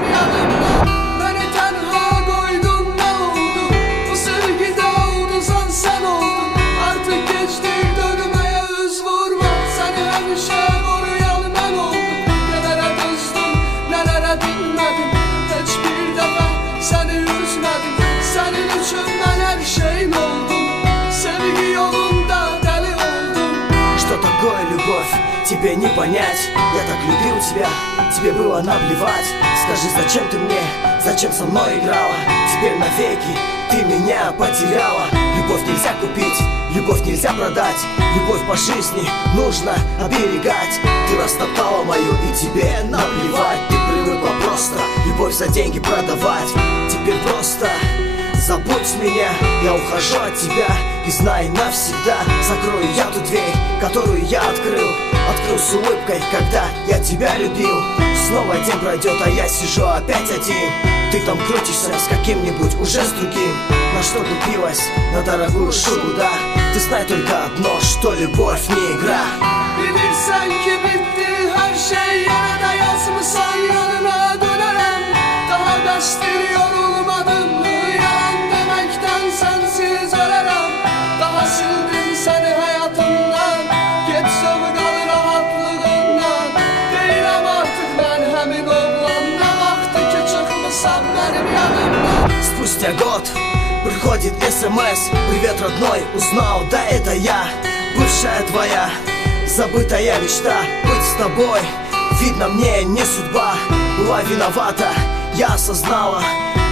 benim yanımda. Beni tenha koydun, ne oldu? Bu sevgide oldun, sen oldun. Artık geçti, dönmeye yüz vurma. Seni hemşe koruyan ben oldum. Nelere dözdüm, nelere dinmedim. Hiçbir defa seni üzmedim. Senin için ben her şeyin oldum. Sevgi yolunda deli oldum. Что такое любовь? Тебе не понять. Я так любил тебя, тебе было наплевать. Скажи, зачем ты мне, зачем со мной играла? Теперь навеки ты меня потеряла. Любовь нельзя купить, любовь нельзя продать. Любовь по жизни нужно оберегать. Ты растоптала мою, и тебе наплевать. Ты привыкла просто любовь за деньги продавать. Теперь просто забудь меня, я ухожу от тебя. И знай навсегда, закрою я ту дверь, которую я открыл. Открыл с улыбкой, когда я тебя любил. Снова день пройдет, а я сижу опять один. Ты там крутишься с каким-нибудь, уже с другим. На что купилась, на дорогую шубу, да. Ты знай только одно, что любовь не игра. Bilirsen ki bitti her şey, yine de yazmışsan yanına dönerim. Daha beştir yorulmadım mı, yalan demekten sensiz ölerim. Daha sildim seni hayatımdan, geçsem kalır rahatlığından. Değilim artık ben hemin oğlan, ne vakti ki çıkmışsan benim yanımdan. Спустя год приходит СМС: привет, родной, узнал, да это я, бывшая твоя, забытая мечта. Быть с тобой, видно, мне не судьба. Была виновата, я осознала,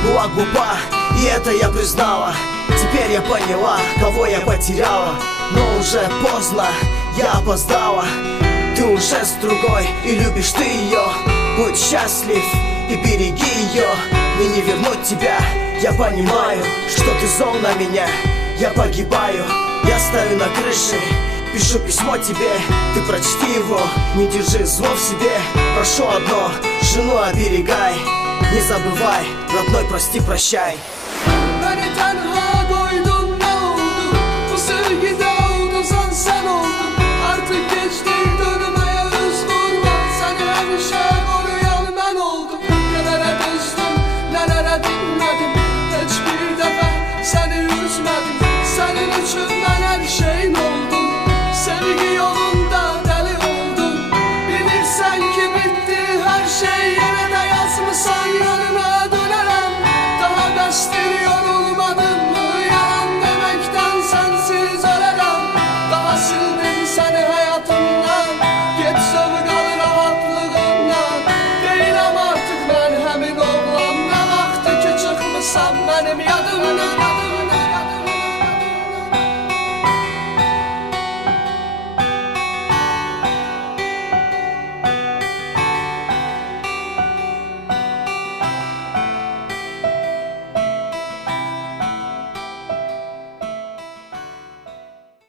была глупа, и это я признала. Теперь я поняла, кого я потеряла, но уже поздно, я опоздала. Ты уже с другой, и любишь ты ее. Будь счастлив и береги ее. Мне не вернуть тебя, я понимаю, что ты зол на меня. Я погибаю, я стою на крыше, пишу письмо тебе, ты прочти его. Не держи зло в себе, прошу одно, жену оберегай. Не забывай, родной, прости, прощай. Beni tenha koydun, ne oldu? Bu sevgide oldun, sen oldun. Artık geçti,